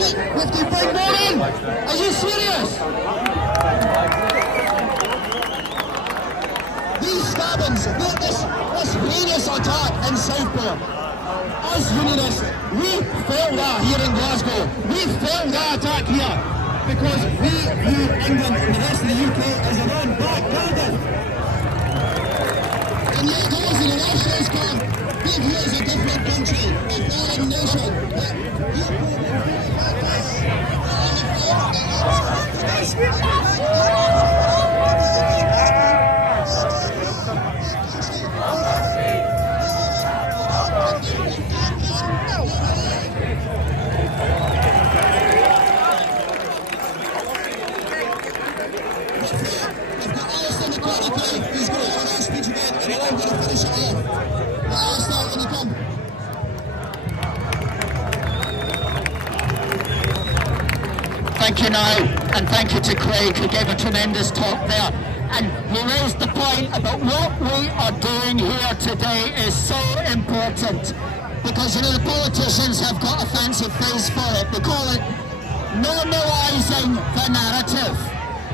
With the big more in! Are you serious? These stabbings, this heinous attack in Southport, us unionists, we felt that here in Glasgow. We felt that attack here because we view England and the rest of the UK as our own back garden. And yet those in the nationals camp, we view as a different country, a foreign nation. Thank you now, and thank you to Craig, who gave a tremendous talk there. And he raised the point about what we are doing here today is so important. Because, you know, the politicians have got a fancy phrase for it. They call it normalising the narrative.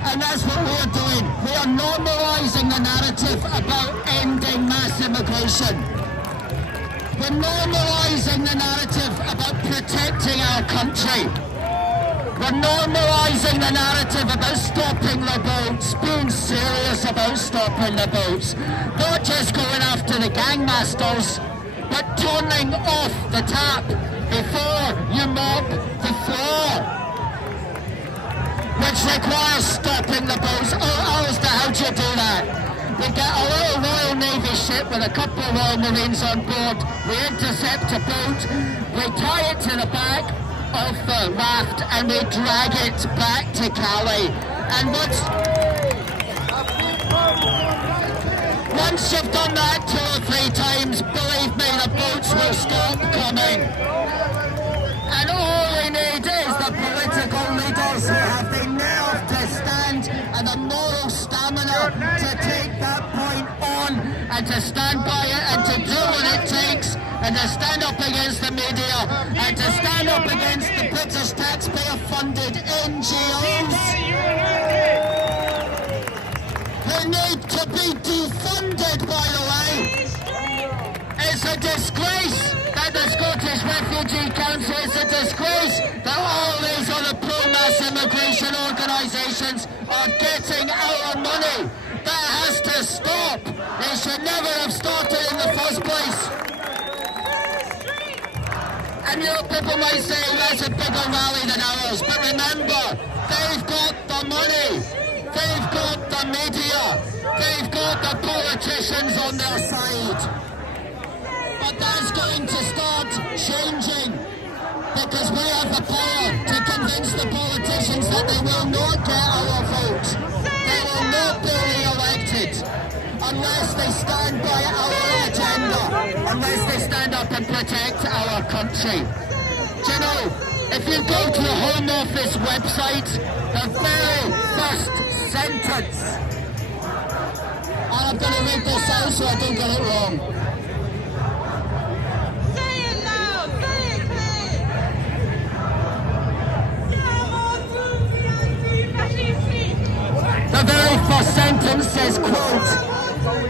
And that's what we're doing. We are normalising the narrative about ending mass immigration. We're normalising the narrative about protecting our country. We're normalising the narrative about stopping the boats, being serious about stopping the boats. Not just going after the gangmasters, but turning off the tap before you mop the floor. Which requires stopping the boats. Oh, Alistair, how do you do that? We get a little Royal Navy ship with a couple of Royal Marines on board. We intercept a boat, we tie it to the back of the raft and we drag it back to Calais. And once you've done that 2 or 3 times, believe me, the boats will stop coming. And all we need is the political leaders who have the nerve to stand and the moral stamina to take that point on and to stand by it and to do what it takes and to stand up against the media and to stand up against the British taxpayer-funded NGOs who need to be defunded, by the way. It's a disgrace that the Scottish Refugee Council, it's a disgrace that all these other pro-mass immigration organisations are getting our money. That has to stop. They should never have started in the first place. And you know, people might say that's a bigger rally than ours, but remember, they've got the money, they've got the media, they've got the politicians on their side. But that's going to start changing, because we have the power to convince the politicians that they will not get our vote. They will not be re-elected unless they stand by our agenda, unless they stand up and protect our country. Do you know, if you go to the Home Office website, the very first sentence, and I'm going to read this out so I don't get it wrong. The very first sentence says, quote,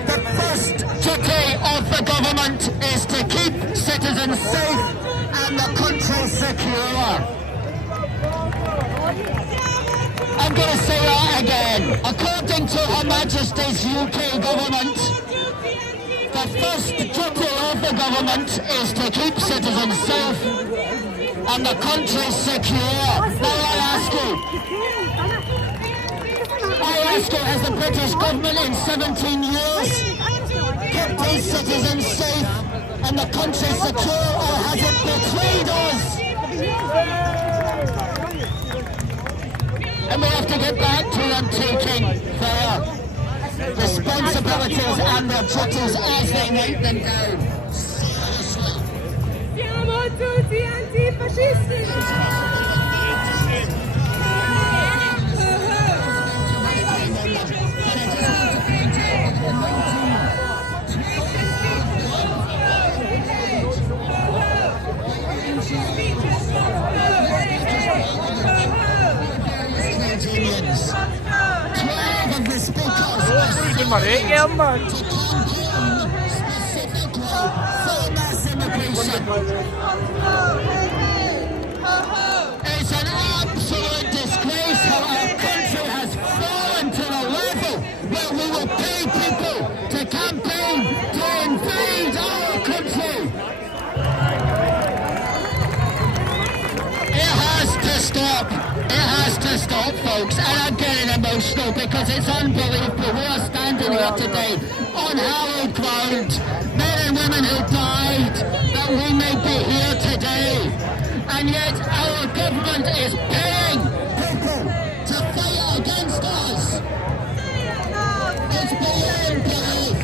"The first duty of the government is to keep citizens safe and the country secure." I'm going to say that again. According to Her Majesty's UK government, the first duty of the government is to keep citizens safe and the country secure. Now I ask you, has the British government in 17 years kept its citizens safe and the country secure, or has it betrayed us? And we have to get back to them taking their responsibilities and their duties as they write them down. Siamo tutti antifascisti! paregue yan man. to campaign specifically for mass immigration. It's an absolute disgrace how our country has fallen to the level where we will pay people to campaign to invade our country. It has to stop. It has to stop, folks. And I'm getting emotional because it's unbelievable. We are standing here today on hallowed ground. Men and women who died that we may be here today. And yet our government is paying people to fight against us. It's beyond belief.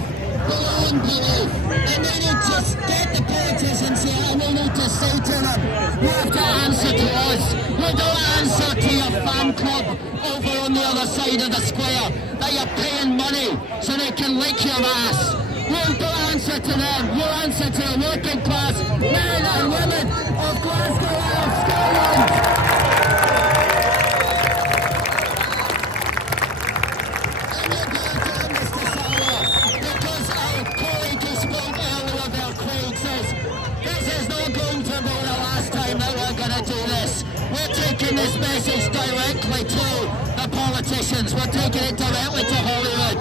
Beyond belief. And we need to get the politicians here and we need to say to them, you have to answer to us. You don't answer to your fan club over on the other side of the square that you're paying money so they can lick your ass. You don't answer to them. You answer to the working class men and women of Glasgow and of Scotland. And you're going to end this hour because our colleague who spoke earlier there, Craig, says this is not going to be the last time that we're going to do this. We're taking this message directly to the politicians. We're taking it directly to Hollywood.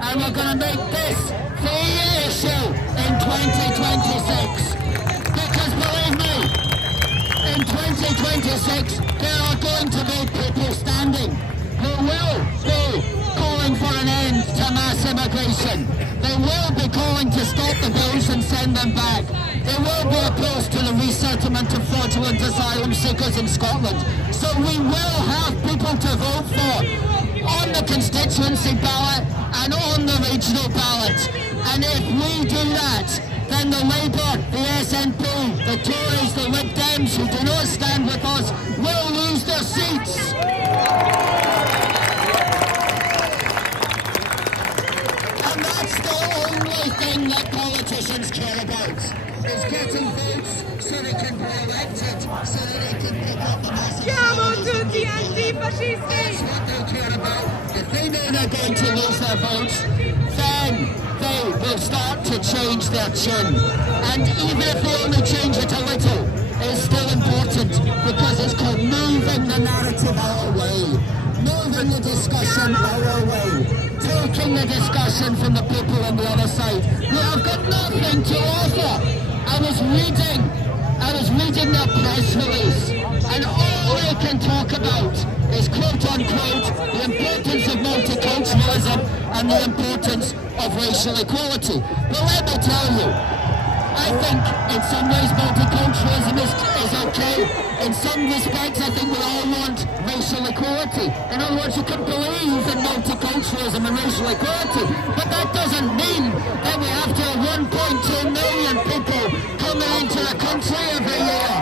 And we're going to make this the issue in 2026. Because believe me, in 2026, there are going to be people standing who will be calling for an end to mass immigration. They will be calling to stop the bills and send them back. They will be opposed to the resettlement of fraudulent asylum seekers in Scotland. So we will have people to vote for on the constituency ballot and on the regional ballot. And if we do that, then the Labour, the SNP, the Tories, the Lib Dems who do not stand with us will lose their seats. And that's the only thing that politicians care about, is getting votes so they can be elected, so that they can pick up the message. Siamo tutti antifascisti! That's what they care about. If they know they're going to lose their votes, then they will start to change their tune. And even if they only change it a little, it's still important because it's called moving the narrative our way, moving the discussion our way, taking the discussion from the people on the other side who have got nothing to offer. I was reading their press release, and all they can talk about is quote-unquote the importance of multiculturalism and the importance of racial equality. But let me tell you, I think in some ways multiculturalism is okay. In some respects, I think we all want racial equality. In other words, you can believe in multiculturalism and racial equality, but that doesn't mean that we have to have 1.2 million people coming into the country every year.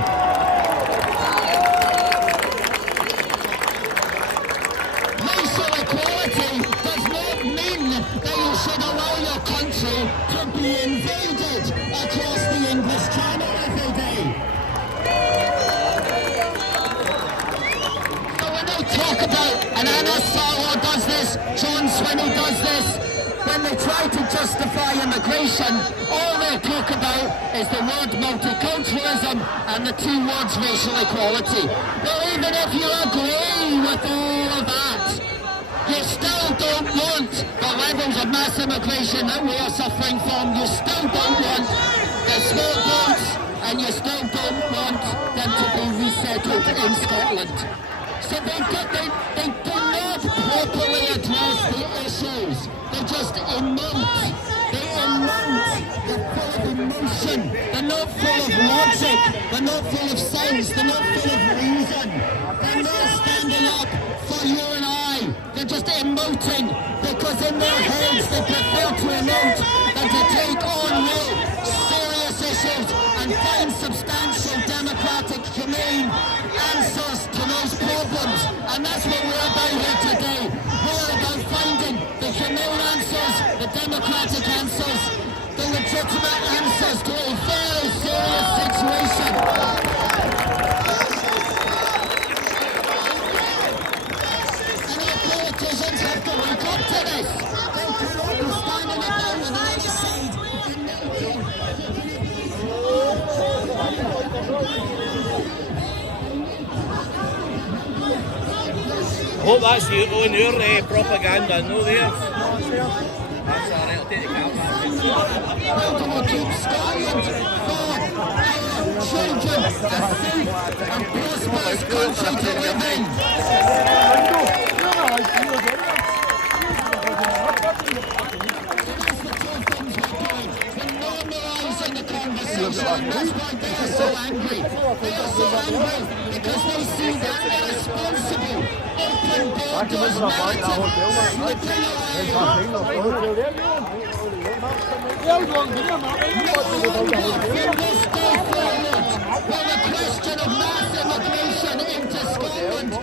Racial equality does not mean that you should allow your country to be invaded across the English Channel every day. So when they talk about, and Anna Solo does this, John Swinney does this, when they try to justify immigration, all they talk about is the word multiculturalism and the two words racial equality. Well, even if you agree with all of that, you still don't want the levels of mass immigration that we are suffering from. You still don't want the small boats, and you still don't want them to be resettled in Scotland. So they do not properly address the issues. They just emote. They emote. They're full of emotion. They're not full of logic. They're not full of sense. They're not full of reason. They're not standing up for you and I. They're just emoting because in their heads they prefer to emote than to take on real serious issues and find substantial democratic humane answers to those problems. And that's what we're about here today. We're about finding the humane answers, the democratic answers, the legitimate answers to a very serious situation. And our politicians have to wake up to this. They cannot be hope that's on your propaganda, no theirs. That's alright, I'll take the camera. We're going to keep Scotland for our children, a safe and prosperous country to live in. That's why they're so angry. They're so angry because they see the irresponsible open borders narrative slipping away. No more will this go forward. When the question of mass immigration into Scotland is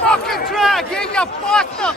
fucking dragging, you bastard!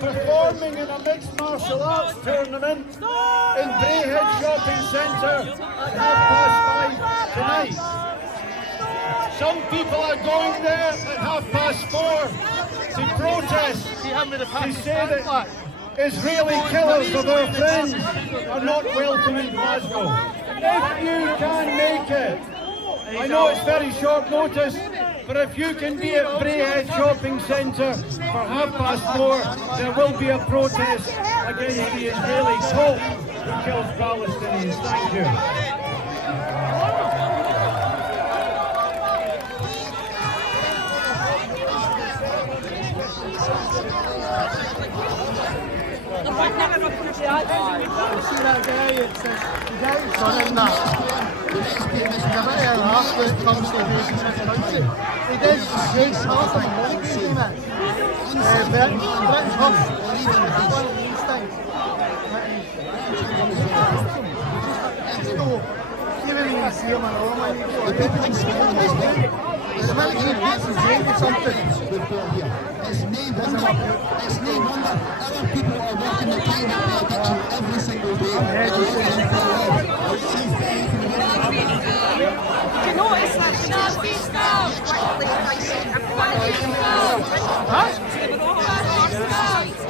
Performing in a mixed martial arts tournament in Brayhead Shopping Centre at 5:30 tonight. Some people are going there at 4:30 to protest, to say that Israeli killers of our friends are not welcome in Glasgow. If you can make it, I know it's very short notice, but if you can be at Braehead Shopping Centre for 4:30, there will be a protest against the Israeli cult who kills Palestinians. Thank you. See that guy, it's the guy who's running that. He's a bit of an arse when it comes to raising this country. He does great stuff in the money game, man. Britain's Huff. One of these things. Just go. You don't even see him at all, man. The minute he gets his name to something, It's named under other people are working the time out there addiction every single day. Do you notice that Nazi stuff?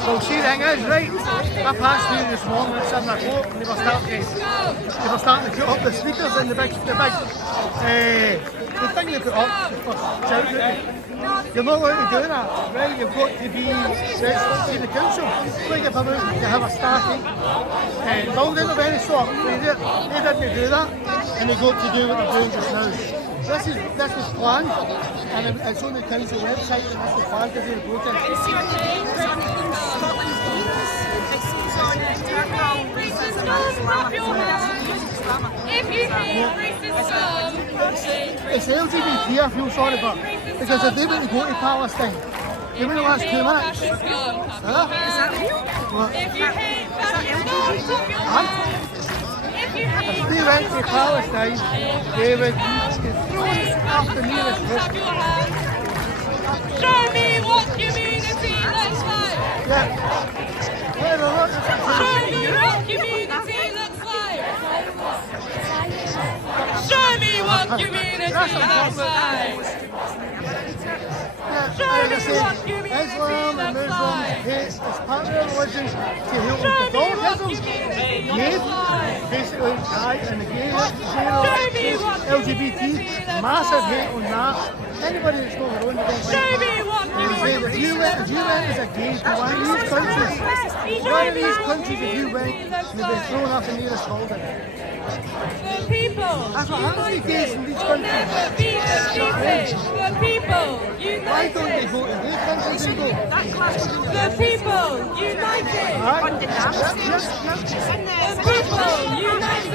well, see, the thing is, right, I passed through this morning at 7 o'clock and they were starting to put up the speakers in the thing they put up for shouting at you. You're not allowed to do that, right? You've got to be registered in the council. Like if you have a static building of any sort, they didn't do that, and they got to do what they're doing just now. This was planned, and it's on the council website, and this was planned to do the protest. If you hate racism, It's LGBT I feel sorry for, because if they were to go to Palestine, they wouldn't last 2 minutes. Huh? What? if you hate fascism, If they went to Palestine, they would be thrown off the nearest risk. show me what community looks like. Yeah. Yeah, they're not just Show me what community looks like. Show me what community looks like. like I say, Islam and Muslims hate is part of their religion to help with Catholicism. Gay, basically, and the gay, LGBT, massive hate on that. Anybody that's not their own identity. If you went as a gay to one of these countries, if you went, you'd be thrown off the nearest building. The people. That's what happens to gays in these countries. Never be stupid. The people. Why don't they go to gay countries and go? The people united. Right? The people united.